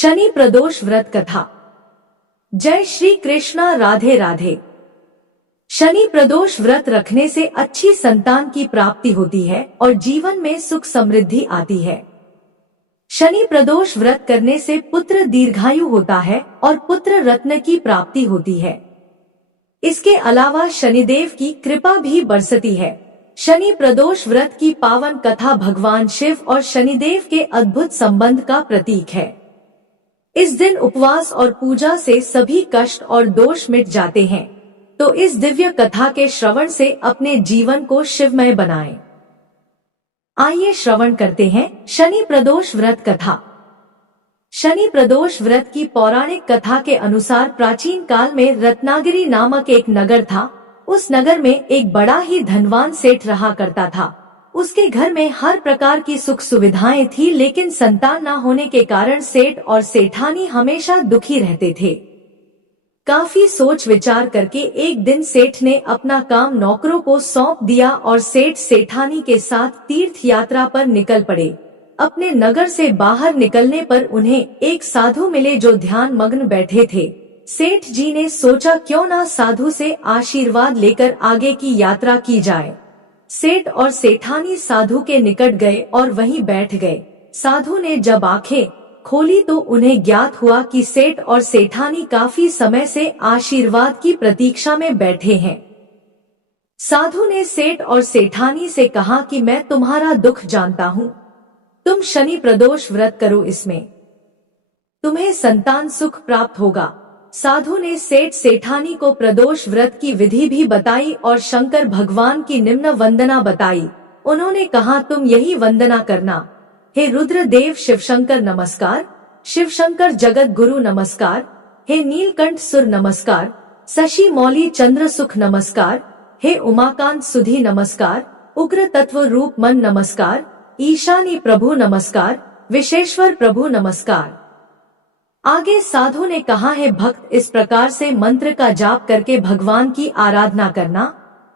शनि प्रदोष व्रत कथा। जय श्री कृष्णा, राधे राधे। शनि प्रदोष व्रत रखने से अच्छी संतान की प्राप्ति होती है और जीवन में सुख समृद्धि आती है। शनि प्रदोष व्रत करने से पुत्र दीर्घायु होता है और पुत्र रत्न की प्राप्ति होती है। इसके अलावा शनिदेव की कृपा भी बरसती है। शनि प्रदोष व्रत की पावन कथा भगवान शिव और शनिदेव के अद्भुत संबंध का प्रतीक है। इस दिन उपवास और पूजा से सभी कष्ट और दोष मिट जाते हैं, तो इस दिव्य कथा के श्रवण से अपने जीवन को शिवमय बनाएं। आइए श्रवण करते हैं शनि प्रदोष व्रत कथा। शनि प्रदोष व्रत की पौराणिक कथा के अनुसार प्राचीन काल में रत्नागिरी नामक एक नगर था। उस नगर में एक बड़ा ही धनवान सेठ रहा करता था। उसके घर में हर प्रकार की सुख सुविधाएं थी, लेकिन संतान न होने के कारण सेठ और सेठानी हमेशा दुखी रहते थे। काफी सोच विचार करके एक दिन सेठ ने अपना काम नौकरों को सौंप दिया और सेठ सेठानी के साथ तीर्थ यात्रा पर निकल पड़े। अपने नगर से बाहर निकलने पर उन्हें एक साधु मिले जो ध्यान मग्न बैठे थे। सेठ जी ने सोचा क्यों ना साधु से आशीर्वाद लेकर आगे की यात्रा की जाए। सेठ और सेठानी साधु के निकट गए और वहीं बैठ गए। साधु ने जब आंखें खोली तो उन्हें ज्ञात हुआ कि सेठ और सेठानी काफी समय से आशीर्वाद की प्रतीक्षा में बैठे हैं। साधु ने सेठ और सेठानी से कहा कि मैं तुम्हारा दुख जानता हूँ, तुम शनि प्रदोष व्रत करो, इसमें तुम्हें संतान सुख प्राप्त होगा। साधु ने सेठ सेठानी को प्रदोष व्रत की विधि भी बताई और शंकर भगवान की निम्न वंदना बताई। उन्होंने कहा, तुम यही वंदना करना। हे रुद्र देव शिवशंकर नमस्कार, शिवशंकर जगत गुरु नमस्कार, हे नीलकंठ सुर नमस्कार, शशि मौली चंद्र सुख नमस्कार, हे उमाकांत सुधी नमस्कार, उग्र तत्व रूप मन नमस्कार, ईशानी प्रभु नमस्कार, विशेश्वर प्रभु नमस्कार। आगे साधु ने कहा, है भक्त, इस प्रकार से मंत्र का जाप करके भगवान की आराधना करना।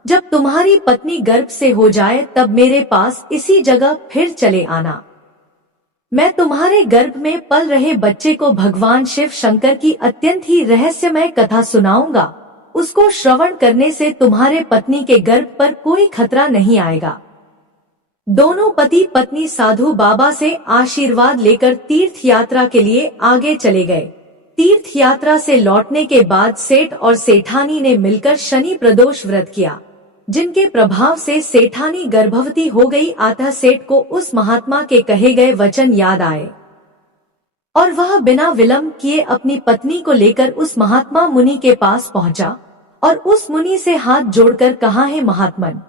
जब तुम्हारी पत्नी गर्भ से हो जाए तब मेरे पास इसी जगह फिर चले आना। मैं तुम्हारे गर्भ में पल रहे बच्चे को भगवान शिव शंकर की अत्यंत ही रहस्यमय कथा सुनाऊंगा। उसको श्रवण करने से तुम्हारे पत्नी के गर्भ पर कोई खतरा नहीं आएगा। दोनों पति पत्नी साधु बाबा से आशीर्वाद लेकर तीर्थ यात्रा के लिए आगे चले गए। तीर्थ यात्रा से लौटने के बाद सेठ और सेठानी ने मिलकर शनि प्रदोष व्रत किया, जिनके प्रभाव से सेठानी गर्भवती हो गई। अतः सेठ को उस महात्मा के कहे गए वचन याद आए और वह बिना विलंब किए अपनी पत्नी को लेकर उस महात्मा मुनि के पास पहुंचा और उस मुनि से हाथ जोड़कर कहा, है महात्मन,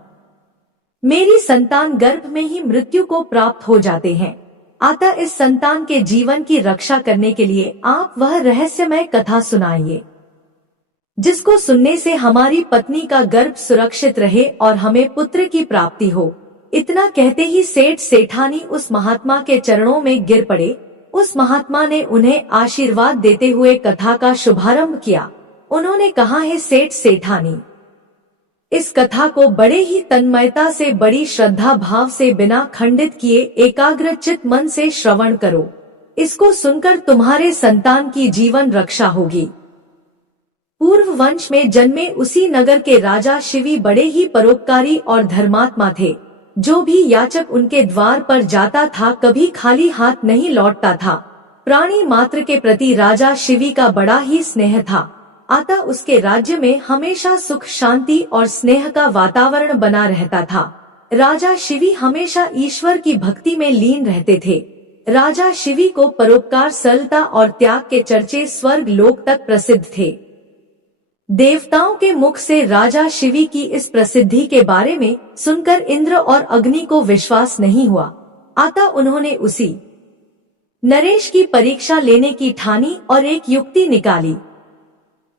मेरी संतान गर्भ में ही मृत्यु को प्राप्त हो जाते हैं। अतः इस संतान के जीवन की रक्षा करने के लिए आप वह रहस्यमय कथा सुनाइए, जिसको सुनने से हमारी पत्नी का गर्भ सुरक्षित रहे और हमें पुत्र की प्राप्ति हो। इतना कहते ही सेठ सेठानी उस महात्मा के चरणों में गिर पड़े। उस महात्मा ने उन्हें आशीर्वाद देते हुए कथा का शुभारंभ किया। उन्होंने कहा, है सेठ सेठानी, इस कथा को बड़े ही तन्मयता से, बड़ी श्रद्धा भाव से, बिना खंडित किए एकाग्र चित्त मन से श्रवण करो। इसको सुनकर तुम्हारे संतान की जीवन रक्षा होगी। पूर्व वंश में जन्मे उसी नगर के राजा शिवी बड़े ही परोपकारी और धर्मात्मा थे। जो भी याचक उनके द्वार पर जाता था कभी खाली हाथ नहीं लौटता था। प्राणी मात्र के प्रति राजा शिवी का बड़ा ही स्नेह था। अतः उसके राज्य में हमेशा सुख शांति और स्नेह का वातावरण बना रहता था। राजा शिवी हमेशा ईश्वर की भक्ति में लीन रहते थे। राजा शिवी को परोपकार, सरलता और त्याग के चर्चे स्वर्ग लोक तक प्रसिद्ध थे। देवताओं के मुख से राजा शिवी की इस प्रसिद्धि के बारे में सुनकर इंद्र और अग्नि को विश्वास नहीं हुआ। अतः उन्होंने उसी नरेश की परीक्षा लेने की ठानी और एक युक्ति निकाली।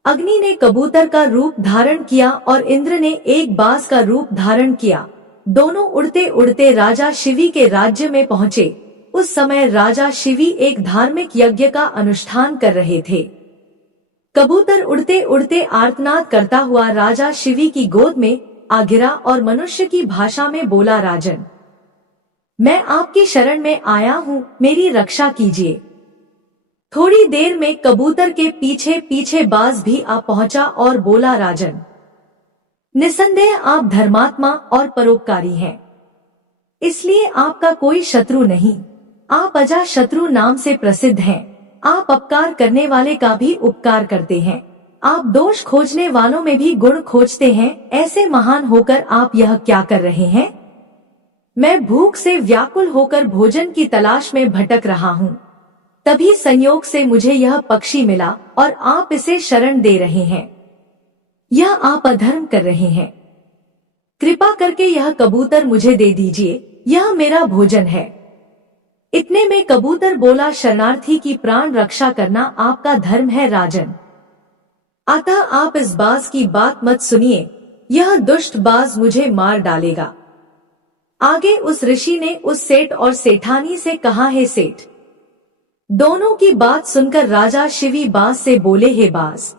अग्नि ने कबूतर का रूप धारण किया और इंद्र ने एक बाज का रूप धारण किया। दोनों उड़ते उड़ते राजा शिवी के राज्य में पहुँचे। उस समय राजा शिवी एक धार्मिक यज्ञ का अनुष्ठान कर रहे थे। कबूतर उड़ते उड़ते आर्तनाद करता हुआ राजा शिवी की गोद में आ गिरा और मनुष्य की भाषा में बोला, राजन, मैं आपकी शरण में आया हूँ, मेरी रक्षा कीजिए। थोड़ी देर में कबूतर के पीछे पीछे बाज भी आ पहुंचा और बोला, राजन, निसंदेह आप धर्मात्मा और परोपकारी हैं, इसलिए आपका कोई शत्रु नहीं। आप अजा शत्रु नाम से प्रसिद्ध हैं। आप अपकार करने वाले का भी उपकार करते हैं। आप दोष खोजने वालों में भी गुण खोजते हैं। ऐसे महान होकर आप यह क्या कर रहे हैं? मैं भूख से व्याकुल होकर भोजन की तलाश में भटक रहा हूँ। तभी संयोग से मुझे यह पक्षी मिला और आप इसे शरण दे रहे हैं। यह आप अधर्म कर रहे हैं। कृपा करके यह कबूतर मुझे दे दीजिए, यह मेरा भोजन है। इतने में कबूतर बोला, शरणार्थी की प्राण रक्षा करना आपका धर्म है राजन। अतः आप इस बाज की बात मत सुनिए, यह दुष्ट बाज मुझे मार डालेगा। आगे उस ऋषि ने उस सेठ और सेठानी से कहा, हे सेठ, दोनों की बात सुनकर राजा शिवी बाज से बोले, हे बाज,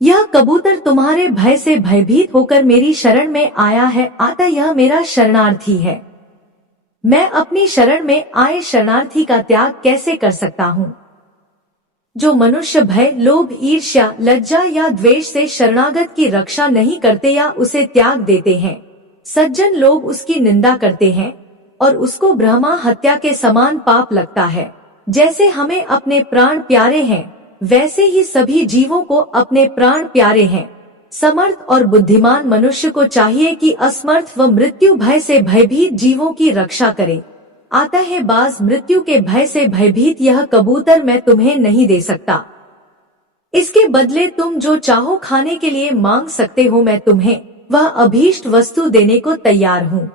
यह कबूतर तुम्हारे भय से भयभीत होकर मेरी शरण में आया है, अतः यह मेरा शरणार्थी है। मैं अपनी शरण में आए शरणार्थी का त्याग कैसे कर सकता हूँ? जो मनुष्य भय, लोभ, ईर्ष्या, लज्जा या द्वेष से शरणागत की रक्षा नहीं करते या उसे त्याग देते हैं, सज्जन लोग उसकी निंदा करते हैं और उसको ब्रह्मा हत्या के समान पाप लगता है। जैसे हमें अपने प्राण प्यारे हैं, वैसे ही सभी जीवों को अपने प्राण प्यारे हैं। समर्थ और बुद्धिमान मनुष्य को चाहिए कि असमर्थ व मृत्यु भय से भयभीत जीवों की रक्षा करे। आता है बाज, मृत्यु के भय से भयभीत यह कबूतर मैं तुम्हें नहीं दे सकता। इसके बदले तुम जो चाहो खाने के लिए मांग सकते हो, मैं तुम्हें वह अभीष्ट वस्तु देने को तैयार हूँ।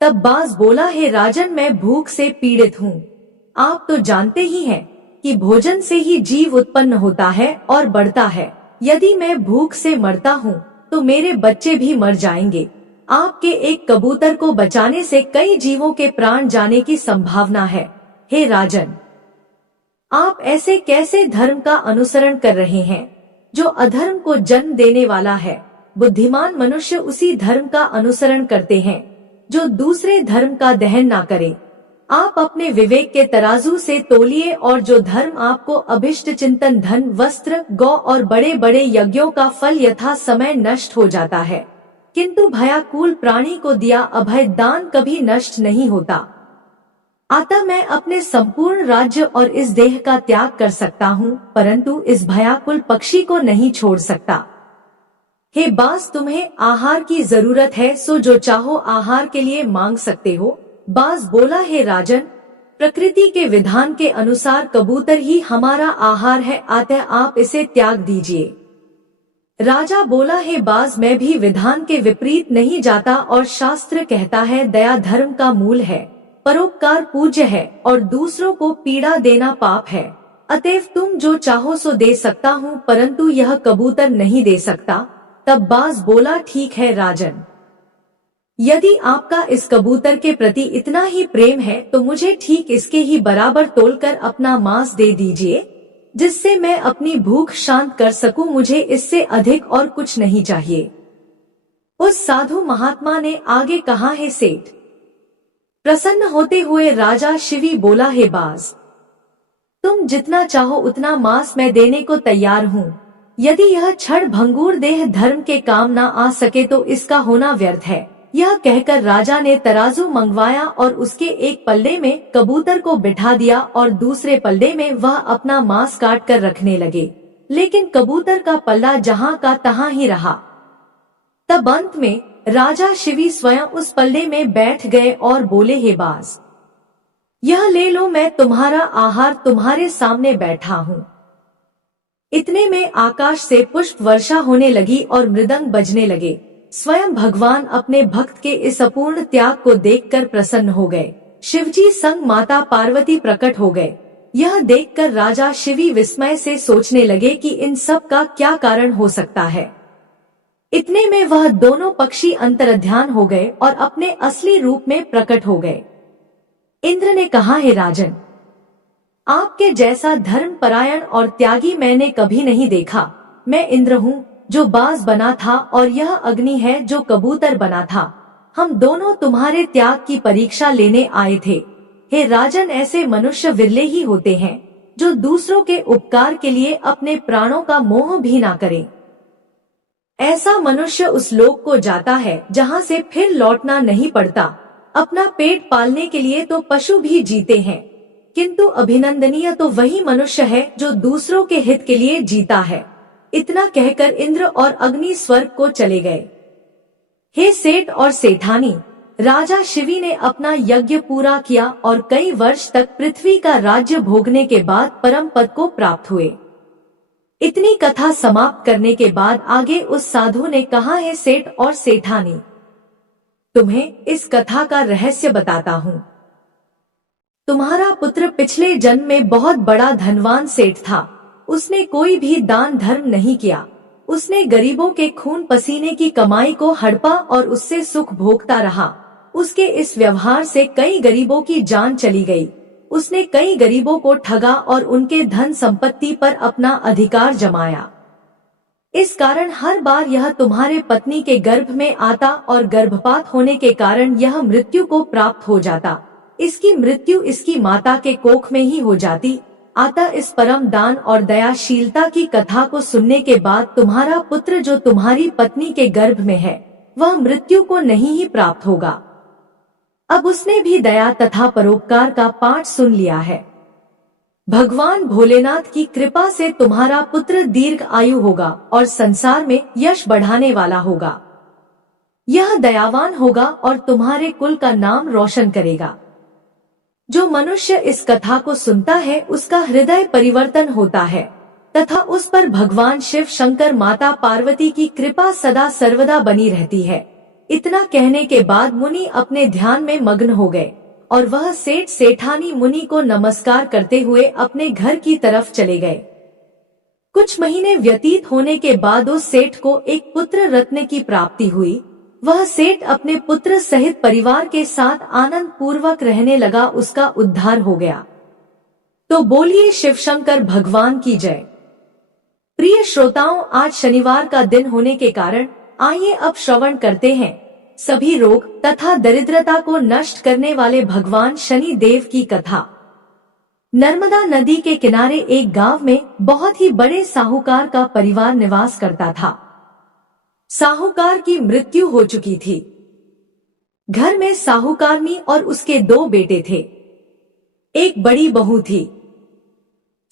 तब बाज बोला, हे राजन, मैं भूख से पीड़ित हूँ। आप तो जानते ही हैं कि भोजन से ही जीव उत्पन्न होता है और बढ़ता है। यदि मैं भूख से मरता हूँ तो मेरे बच्चे भी मर जाएंगे। आपके एक कबूतर को बचाने से कई जीवों के प्राण जाने की संभावना है। हे राजन, आप ऐसे कैसे धर्म का अनुसरण कर रहे हैं जो अधर्म को जन्म देने वाला है? बुद्धिमान मनुष्य उसी धर्म का अनुसरण करते हैं जो दूसरे धर्म का दहन ना करे। आप अपने विवेक के तराजू से तोलिए और जो धर्म आपको अभिष्ट चिंतन, धन, वस्त्र, गौ और बड़े बड़े यज्ञों का फल यथा समय नष्ट हो जाता है, किंतु भयाकुल प्राणी को दिया अभय दान कभी नष्ट नहीं होता। अतः मैं अपने संपूर्ण राज्य और इस देह का त्याग कर सकता हूँ, परंतु इस भयाकुल पक्षी को नहीं छोड़ सकता। हे बाज, तुम्हें आहार की जरूरत है, सो जो चाहो आहार के लिए मांग सकते हो। बाज बोला, हे राजन, प्रकृति के विधान के अनुसार कबूतर ही हमारा आहार है, अतः आप इसे त्याग दीजिए। राजा बोला, हे बाज, मैं भी विधान के विपरीत नहीं जाता और शास्त्र कहता है दया धर्म का मूल है, परोपकार पूज्य है और दूसरों को पीड़ा देना पाप है। अतएव तुम जो चाहो सो दे सकता हूँ, परंतु यह कबूतर नहीं दे सकता। तब बाज बोला, ठीक है राजन, यदि आपका इस कबूतर के प्रति इतना ही प्रेम है तो मुझे ठीक इसके ही बराबर तोलकर अपना मांस दे दीजिए, जिससे मैं अपनी भूख शांत कर सकूं। मुझे इससे अधिक और कुछ नहीं चाहिए। उस साधु महात्मा ने आगे कहा, हे सेठ, प्रसन्न होते हुए राजा शिवी बोला, हे बाज, तुम जितना चाहो उतना मांस मैं देने को तैयार हूँ। यदि यह क्षण भंगुर देह धर्म के काम ना आ सके तो इसका होना व्यर्थ है। यह कहकर राजा ने तराजू मंगवाया और उसके एक पल्ले में कबूतर को बिठा दिया और दूसरे पल्ले में वह अपना मांस काट कर रखने लगे, लेकिन कबूतर का पल्ला जहाँ का तहाँ ही रहा। तब अंत में राजा शिवी स्वयं उस पल्ले में बैठ गए और बोले, हे बाज, यह ले लो, मैं तुम्हारा आहार तुम्हारे सामने बैठा हूँ। इतने में आकाश से पुष्प वर्षा होने लगी और मृदंग बजने लगे। स्वयं भगवान अपने भक्त के इस अपूर्ण त्याग को देखकर प्रसन्न हो गए। शिवजी संग माता पार्वती प्रकट हो गए। यह देखकर राजा शिवी विस्मय से सोचने लगे कि इन सब का क्या कारण हो सकता है। इतने में वह दोनों पक्षी अंतर्ध्यान हो गए और अपने असली रूप में प्रकट हो गए। इंद्र ने कहा, हे राजन, आपके जैसा धर्म परायण और त्यागी मैंने कभी नहीं देखा। मैं इंद्र हूँ जो बाज बना था और यह अग्नि है जो कबूतर बना था। हम दोनों तुम्हारे त्याग की परीक्षा लेने आए थे। हे राजन, ऐसे मनुष्य विरले ही होते हैं जो दूसरों के उपकार के लिए अपने प्राणों का मोह भी ना करे। ऐसा मनुष्य उस लोक को जाता है जहाँ से फिर लौटना नहीं पड़ता। अपना पेट पालने के लिए तो पशु भी जीते हैं, किंतु अभिनंदनीय तो वही मनुष्य है जो दूसरों के हित के लिए जीता है। इतना कहकर इंद्र और अग्नि स्वर्ग को चले गए। हे सेठ और सेठानी, राजा शिवी ने अपना यज्ञ पूरा किया और कई वर्ष तक पृथ्वी का राज्य भोगने के बाद परम पद को प्राप्त हुए। इतनी कथा समाप्त करने के बाद आगे उस साधु ने कहा, है सेठ और सेठानी, तुम्हें इस कथा का रहस्य बताता हूँ। तुम्हारा पुत्र पिछले जन्म में बहुत बड़ा धनवान सेठ था। उसने कोई भी दान धर्म नहीं किया। उसने गरीबों के खून पसीने की कमाई को हड़पा और उससे सुख भोगता रहा। उसके इस व्यवहार से कई गरीबों की जान चली गई। उसने कई गरीबों को ठगा और उनके धन संपत्ति पर अपना अधिकार जमाया। इस कारण हर बार यह तुम्हारे पत्नी के गर्भ में आता और गर्भपात होने के कारण यह मृत्यु को प्राप्त हो जाता। इसकी मृत्यु इसकी माता के कोख में ही हो जाती। अतः इस परम दान और दयाशीलता की कथा को सुनने के बाद तुम्हारा पुत्र जो तुम्हारी पत्नी के गर्भ में है, वह मृत्यु को नहीं ही प्राप्त होगा। अब उसने भी दया तथा परोपकार का पाठ सुन लिया है। भगवान भोलेनाथ की कृपा से तुम्हारा पुत्र दीर्घ आयु होगा और संसार में यश बढ़ाने वाला होगा। यह दयावान होगा और तुम्हारे कुल का नाम रोशन करेगा। जो मनुष्य इस कथा को सुनता है उसका हृदय परिवर्तन होता है तथा उस पर भगवान शिव शंकर माता पार्वती की कृपा सदा सर्वदा बनी रहती है। इतना कहने के बाद मुनि अपने ध्यान में मग्न हो गए और वह सेठ सेठानी मुनि को नमस्कार करते हुए अपने घर की तरफ चले गए। कुछ महीने व्यतीत होने के बाद उस सेठ को एक पुत्र रत्न की प्राप्ति हुई। वह सेठ अपने पुत्र सहित परिवार के साथ आनंद पूर्वक रहने लगा। उसका उद्धार हो गया। तो बोलिए शिव शंकर भगवान की जय। प्रिय श्रोताओं, आज शनिवार का दिन होने के कारण आइए अब श्रवण करते हैं सभी रोग तथा दरिद्रता को नष्ट करने वाले भगवान शनि देव की कथा। नर्मदा नदी के किनारे एक गांव में बहुत ही बड़े साहूकार का परिवार निवास करता था। साहूकार की मृत्यु हो चुकी थी। घर में साहूकारनी और उसके 2 बेटे थे। एक बड़ी बहू थी।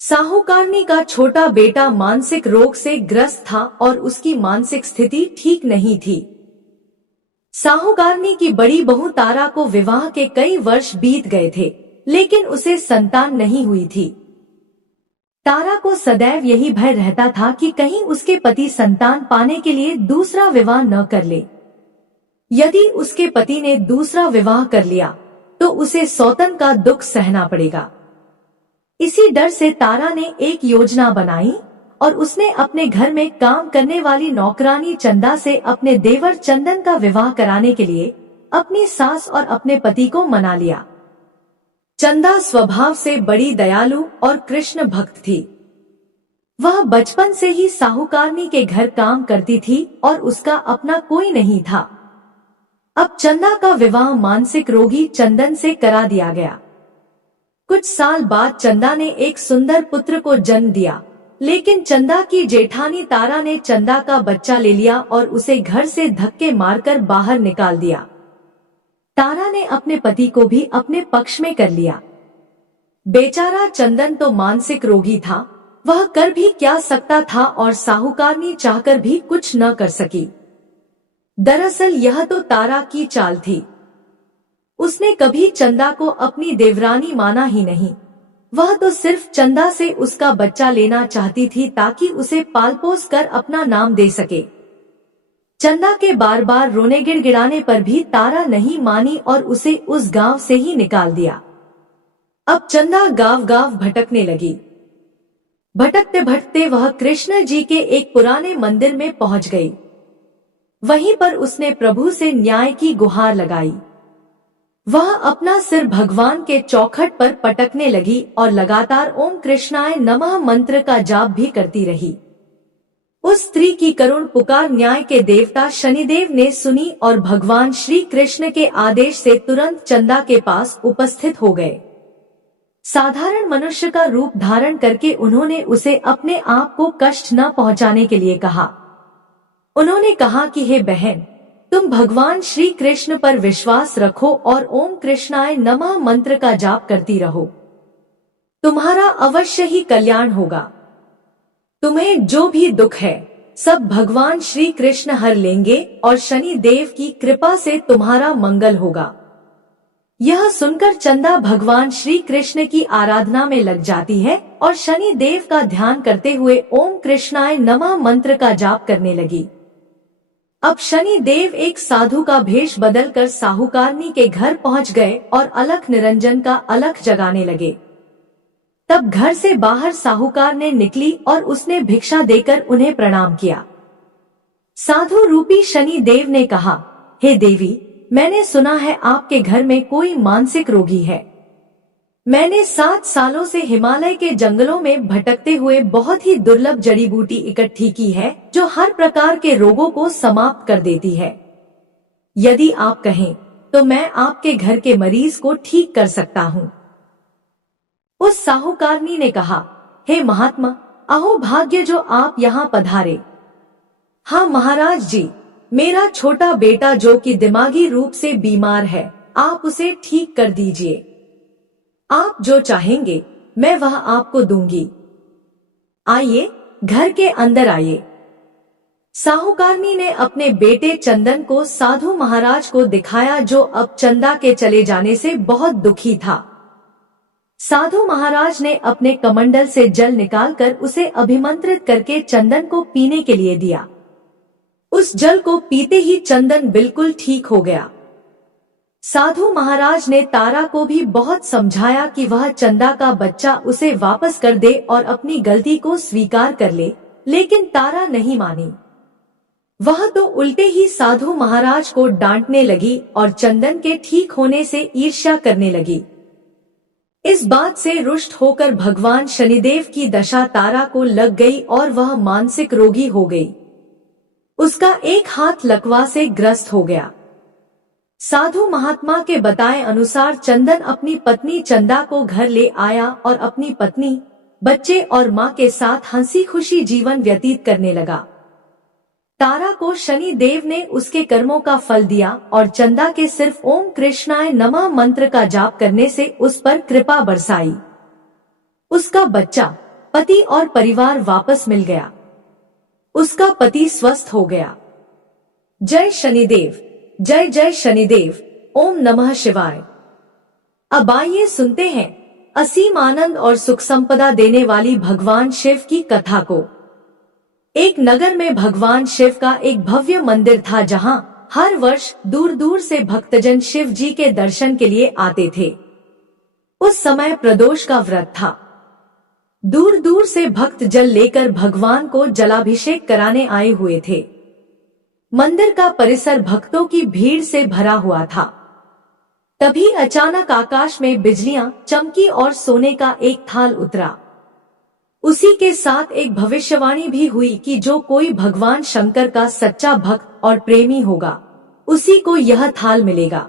साहूकारनी का छोटा बेटा मानसिक रोग से ग्रस्त था और उसकी मानसिक स्थिति ठीक नहीं थी। साहूकारनी की बड़ी बहू तारा को विवाह के कई वर्ष बीत गए थे, लेकिन उसे संतान नहीं हुई थी। तारा को सदैव यही भय रहता था कि कहीं उसके पति संतान पाने के लिए दूसरा विवाह न कर ले। यदि उसके पति ने दूसरा विवाह कर लिया तो उसे सौतन का दुख सहना पड़ेगा। इसी डर से तारा ने एक योजना बनाई और उसने अपने घर में काम करने वाली नौकरानी चंदा से अपने देवर चंदन का विवाह कराने के लिए अपनी सास और अपने पति को मना लिया। चंदा स्वभाव से बड़ी दयालु और कृष्ण भक्त थी। वह बचपन से ही साहूकारनी के घर काम करती थी और उसका अपना कोई नहीं था। अब चंदा का विवाह मानसिक रोगी चंदन से करा दिया गया। कुछ साल बाद चंदा ने एक सुंदर पुत्र को जन्म दिया, लेकिन चंदा की जेठानी तारा ने चंदा का बच्चा ले लिया और उसे घर से धक्के मारकर बाहर निकाल दिया। तारा ने अपने पति को भी अपने पक्ष में कर लिया। बेचारा चंदन तो मानसिक रोगी था, वह कर भी क्या सकता था और साहूकारनी चाहकर भी कुछ न कर सकी। दरअसल यह तो तारा की चाल थी। उसने कभी चंदा को अपनी देवरानी माना ही नहीं। वह तो सिर्फ चंदा से उसका बच्चा लेना चाहती थी ताकि उसे पाल पोस कर अपना नाम दे सके। चंदा के बार बार रोने गिड़गिड़ाने पर भी तारा नहीं मानी और उसे उस गांव से ही निकाल दिया। अब चंदा गांव गांव भटकने लगी। भटकते भटकते वह कृष्ण जी के एक पुराने मंदिर में पहुंच गई। वहीं पर उसने प्रभु से न्याय की गुहार लगाई। वह अपना सिर भगवान के चौखट पर पटकने लगी और लगातार ओम कृष्णाय नमः मंत्र का जाप भी करती रही। उस स्त्री की करुण पुकार न्याय के देवता शनिदेव ने सुनी और भगवान श्री कृष्ण के आदेश से तुरंत चंदा के पास उपस्थित हो गए। साधारण मनुष्य का रूप धारण करके उन्होंने उसे अपने आप को कष्ट न पहुंचाने के लिए कहा। उन्होंने कहा कि हे बहन, तुम भगवान श्री कृष्ण पर विश्वास रखो और ओम कृष्णाय नमः मंत्र का जाप करती रहो। तुम्हारा अवश्य ही कल्याण होगा। तुम्हें जो भी दुख है सब भगवान श्री कृष्ण हर लेंगे और शनि देव की कृपा से तुम्हारा मंगल होगा। यह सुनकर चंदा भगवान श्री कृष्ण की आराधना में लग जाती है और शनि देव का ध्यान करते हुए ओम कृष्णाय नमः मंत्र का जाप करने लगी। अब शनि देव एक साधु का भेष बदलकर साहूकारनी के घर पहुंच गए और अलख निरंजन का अलख जगाने लगे। तब घर से बाहर साहूकार ने निकली और उसने भिक्षा देकर उन्हें प्रणाम किया। साधु रूपी शनि देव ने कहा, हे देवी, मैंने सुना है आपके घर में कोई मानसिक रोगी है। मैंने 7 सालों से हिमालय के जंगलों में भटकते हुए बहुत ही दुर्लभ जड़ी बूटी इकट्ठी की है जो हर प्रकार के रोगों को समाप्त कर देती है। यदि आप कहें तो मैं आपके घर के मरीज को ठीक कर सकता हूँ। उस साहूकारनी ने कहा, हे महात्मा, अहो भाग्य जो आप यहाँ पधारे। हाँ महाराज जी, मेरा छोटा बेटा जो कि दिमागी रूप से बीमार है, आप उसे ठीक कर दीजिए। आप जो चाहेंगे मैं वह आपको दूंगी। आइए, घर के अंदर आइए। साहूकारनी ने अपने बेटे चंदन को साधु महाराज को दिखाया जो अब चंदा के चले जाने से बहुत दुखी था। साधु महाराज ने अपने कमंडल से जल निकालकर उसे अभिमंत्रित करके चंदन को पीने के लिए दिया। उस जल को पीते ही चंदन बिल्कुल ठीक हो गया। साधु महाराज ने तारा को भी बहुत समझाया कि वह चंदा का बच्चा उसे वापस कर दे और अपनी गलती को स्वीकार कर ले, लेकिन तारा नहीं मानी। वह तो उल्टे ही साधु महाराज को डांटने लगी और चंदन के ठीक होने से ईर्ष्या करने लगी। इस बात से रुष्ट होकर भगवान शनिदेव की दशा तारा को लग गई और वह मानसिक रोगी हो गई। उसका एक हाथ लकवा से ग्रस्त हो गया। साधु महात्मा के बताए अनुसार चंदन अपनी पत्नी चंदा को घर ले आया और अपनी पत्नी, बच्चे और माँ के साथ हंसी खुशी जीवन व्यतीत करने लगा। तारा को शनि देव ने उसके कर्मों का फल दिया और चंदा के सिर्फ ओम कृष्णाय नमः मंत्र का जाप करने से उस पर कृपा बरसाई। उसका बच्चा, पति और परिवार वापस मिल गया। उसका पति स्वस्थ हो गया। जय शनिदेव, जय जय शनिदेव, ओम नमः शिवाय। अब आइए सुनते हैं असीम आनंद और सुख संपदा देने वाली भगवान शिव की कथा को। एक नगर में भगवान शिव का एक भव्य मंदिर था जहां हर वर्ष दूर दूर से भक्तजन शिव जी के दर्शन के लिए आते थे। उस समय प्रदोष का व्रत था। दूर दूर से भक्त जल लेकर भगवान को जलाभिषेक कराने आए हुए थे। मंदिर का परिसर भक्तों की भीड़ से भरा हुआ था। तभी अचानक आकाश में बिजलियां चमकी और सोने का एक थाल उतरा। उसी के साथ एक भविष्यवाणी भी हुई कि जो कोई भगवान शंकर का सच्चा भक्त और प्रेमी होगा उसी को यह थाल मिलेगा।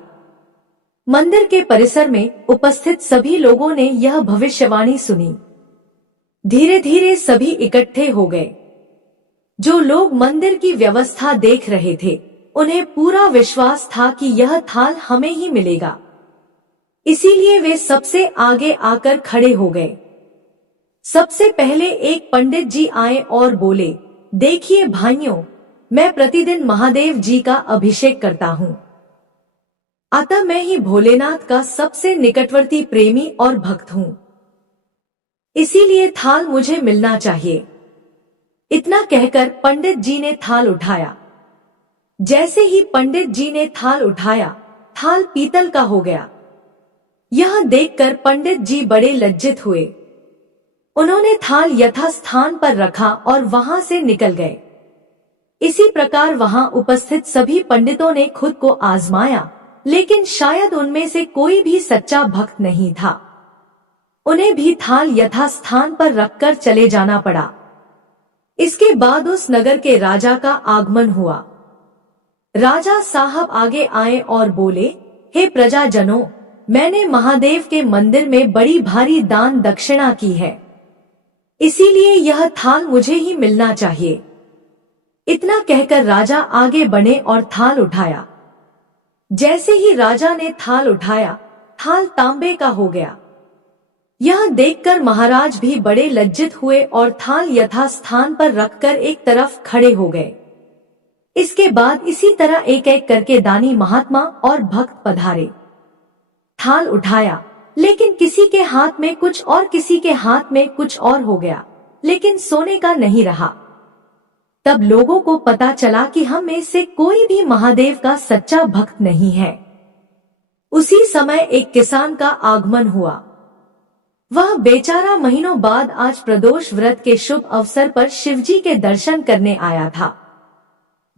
मंदिर के परिसर में उपस्थित सभी लोगों ने यह भविष्यवाणी सुनी। धीरे धीरे सभी इकट्ठे हो गए। जो लोग मंदिर की व्यवस्था देख रहे थे उन्हें पूरा विश्वास था कि यह थाल हमें ही मिलेगा। इसीलिए वे सबसे आगे आकर खड़े हो गए। सबसे पहले एक पंडित जी आए और बोले, देखिए भाइयों, मैं प्रतिदिन महादेव जी का अभिषेक करता हूँ। अतः मैं ही भोलेनाथ का सबसे निकटवर्ती प्रेमी और भक्त हूँ। इसीलिए थाल मुझे मिलना चाहिए। इतना कहकर पंडित जी ने थाल उठाया। जैसे ही पंडित जी ने थाल उठाया, थाल पीतल का हो गया। यह देखकर पंडित जी बड़े लज्जित हुए। उन्होंने थाल यथास्थान पर रखा और वहां से निकल गए। इसी प्रकार वहां उपस्थित सभी पंडितों ने खुद को आजमाया, लेकिन शायद उनमें से कोई भी सच्चा भक्त नहीं था। उन्हें भी थाल यथास्थान पर रखकर चले जाना पड़ा। इसके बाद उस नगर के राजा का आगमन हुआ। राजा साहब आगे आए और बोले, हे प्रजाजनों, मैंने महादेव के मंदिर में बड़ी भारी दान दक्षिणा की है, इसीलिए यह थाल मुझे ही मिलना चाहिए। इतना कहकर राजा आगे बढ़े और थाल उठाया। जैसे ही राजा ने थाल उठाया, थाल तांबे का हो गया। यह देखकर महाराज भी बड़े लज्जित हुए और थाल यथास्थान पर रखकर एक तरफ खड़े हो गए। इसके बाद इसी तरह एक एक करके दानी महात्मा और भक्त पधारे। थाल उठाया, लेकिन किसी के हाथ में कुछ और किसी के हाथ में कुछ और हो गया, लेकिन सोने का नहीं रहा। तब लोगों को पता चला कि हम में से कोई भी महादेव का सच्चा भक्त नहीं है। उसी समय एक किसान का आगमन हुआ। वह बेचारा महीनों बाद आज प्रदोष व्रत के शुभ अवसर पर शिवजी के दर्शन करने आया था।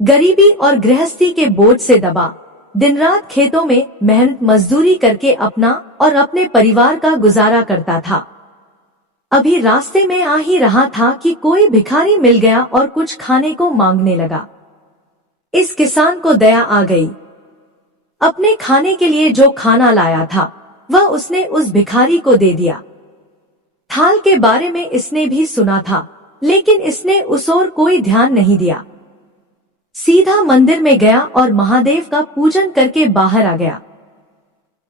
गरीबी और गृहस्थी के बोझ से दबा दिन रात खेतों में मेहनत मजदूरी करके अपना और अपने परिवार का गुजारा करता था। अभी रास्ते में आ ही रहा था कि कोई भिखारी मिल गया और कुछ खाने को मांगने लगा। इस किसान को दया आ गई। अपने खाने के लिए जो खाना लाया था वह उसने उस भिखारी को दे दिया। थाल के बारे में इसने भी सुना था, लेकिन इसने उस ओर कोई ध्यान नहीं दिया। सीधा मंदिर में गया और महादेव का पूजन करके बाहर आ गया।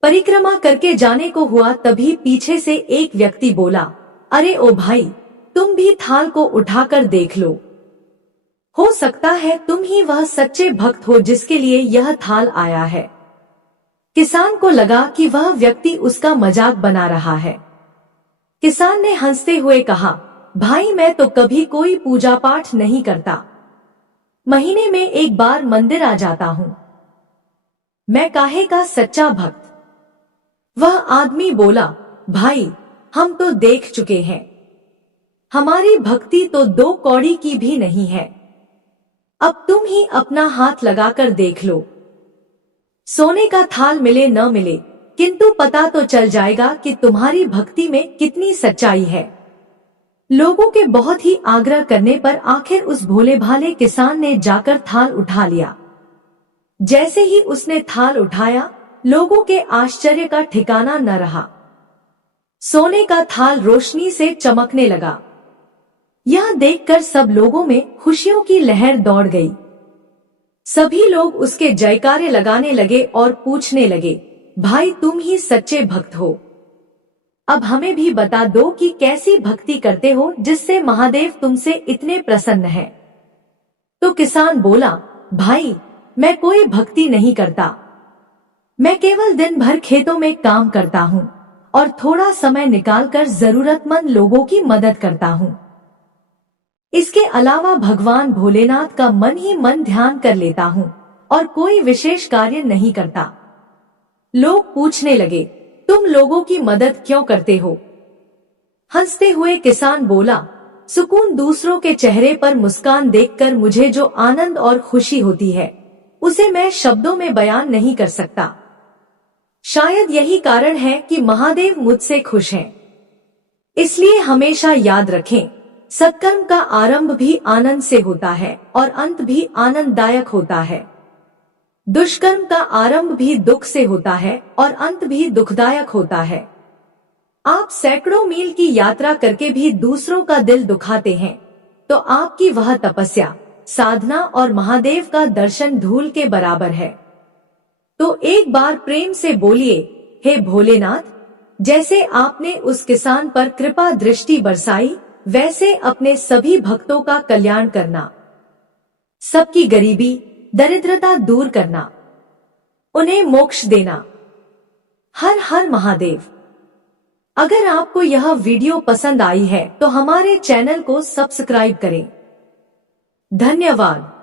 परिक्रमा करके जाने को हुआ, तभी पीछे से एक व्यक्ति बोला, अरे ओ भाई, तुम भी थाल को उठाकर देख लो। हो सकता है तुम ही वह सच्चे भक्त हो जिसके लिए यह थाल आया है। किसान को लगा कि वह व्यक्ति उसका मजाक बना रहा है। किसान ने हंसते हुए कहा, भाई मैं तो कभी कोई पूजा पाठ नहीं करता, महीने में एक बार मंदिर आ जाता हूँ। मैं काहे का सच्चा भक्त। वह आदमी बोला, भाई हम तो देख चुके हैं, हमारी भक्ति तो 2 कौड़ी की भी नहीं है। अब तुम ही अपना हाथ लगाकर देख लो। सोने का थाल मिले न मिले, किंतु पता तो चल जाएगा कि तुम्हारी भक्ति में कितनी सच्चाई है। लोगों के बहुत ही आग्रह करने पर आखिर उस भोले भाले किसान ने जाकर थाल उठा लिया। जैसे ही उसने थाल उठाया, लोगों के आश्चर्य का ठिकाना न रहा। सोने का थाल रोशनी से चमकने लगा। यह देखकर सब लोगों में खुशियों की लहर दौड़ गई। सभी लोग उसके जयकारे लगाने लगे और पूछने लगे, भाई तुम ही सच्चे भक्त हो, अब हमें भी बता दो कि कैसी भक्ति करते हो जिससे महादेव तुमसे इतने प्रसन्न है। तो किसान बोला, भाई मैं कोई भक्ति नहीं करता, मैं केवल दिन भर खेतों में काम करता हूँ और थोड़ा समय निकालकर जरूरतमंद लोगों की मदद करता हूँ। इसके अलावा भगवान भोलेनाथ का मन ही मन ध्यान कर लेता हूँ और कोई विशेष कार्य नहीं करता। लोग पूछने लगे, तुम लोगों की मदद क्यों करते हो? हंसते हुए किसान बोला, सुकून दूसरों के चेहरे पर मुस्कान देखकर मुझे जो आनंद और खुशी होती है उसे मैं शब्दों में बयान नहीं कर सकता। शायद यही कारण है कि महादेव मुझसे खुश हैं। इसलिए हमेशा याद रखें, सत्कर्म का आरंभ भी आनंद से होता है और अंत भी आनंददायक होता है। दुष्कर्म का आरंभ भी दुख से होता है और अंत भी दुखदायक होता है। आप सैकड़ों मील की यात्रा करके भी दूसरों का दिल दुखाते हैं, तो आपकी वह तपस्या, साधना और महादेव का दर्शन धूल के बराबर है। तो एक बार प्रेम से बोलिए, हे भोलेनाथ, जैसे आपने उस किसान पर कृपा दृष्टि बरसाई, वैसे अपने सभी भक्तों का कल्याण करना, सबकी गरीबी दरिद्रता दूर करना, उन्हें मोक्ष देना। हर हर महादेव। अगर आपको यह वीडियो पसंद आई है तो हमारे चैनल को सब्सक्राइब करें। धन्यवाद।